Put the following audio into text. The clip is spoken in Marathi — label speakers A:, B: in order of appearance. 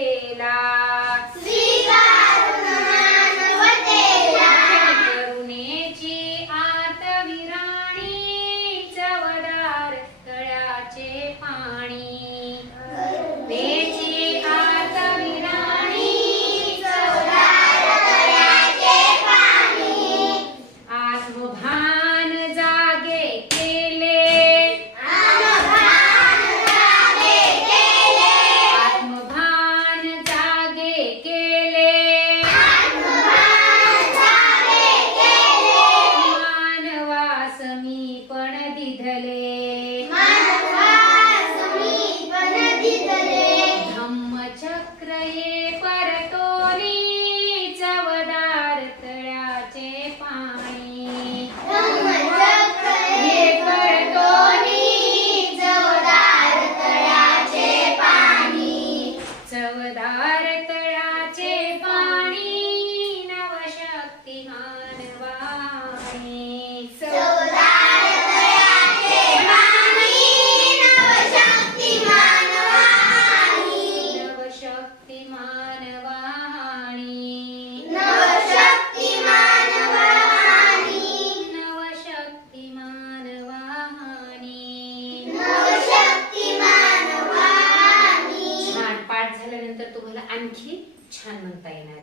A: Eh, de दिधले धम्मचक्र ये परतोरी चवदार तळ्याचे पाणी। चवदार तळ्याचे पाणी नवशक्तिमान वाणी। छान म्हणता येणार